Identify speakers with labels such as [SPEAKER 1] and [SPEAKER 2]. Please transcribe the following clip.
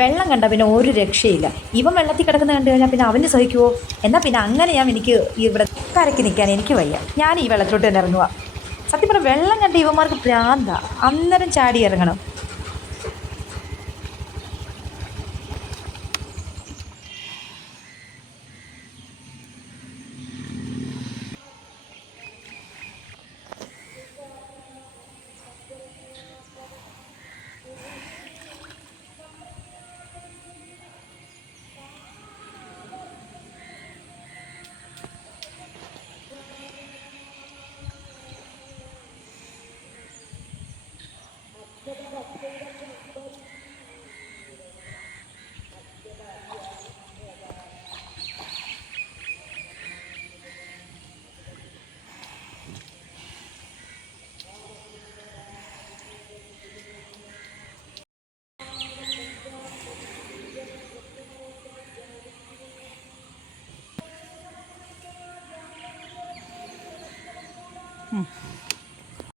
[SPEAKER 1] വെള്ളം കണ്ട പിന്നെ ഒരു രക്ഷയില്ല. ഇവൻ വെള്ളത്തിൽ കിടക്കുന്ന കണ്ടു കഴിഞ്ഞാൽ പിന്നെ അവന് സഹിക്കുമോ എന്നാൽ പിന്നെ അങ്ങനെ ഞാൻ എനിക്ക് ഇവിടെ കരയ്ക്ക് നിൽക്കാൻ എനിക്ക് വയ്യ. ഞാൻ ഈ വെള്ളത്തിലോട്ട് തന്നെ ഇറങ്ങുക സത്യം പറഞ്ഞാൽ വെള്ളം കണ്ട ഇവന്മാർക്ക് ഭ്രാന്ത അന്നേരം ചാടി ഇറങ്ങണം. Hmm.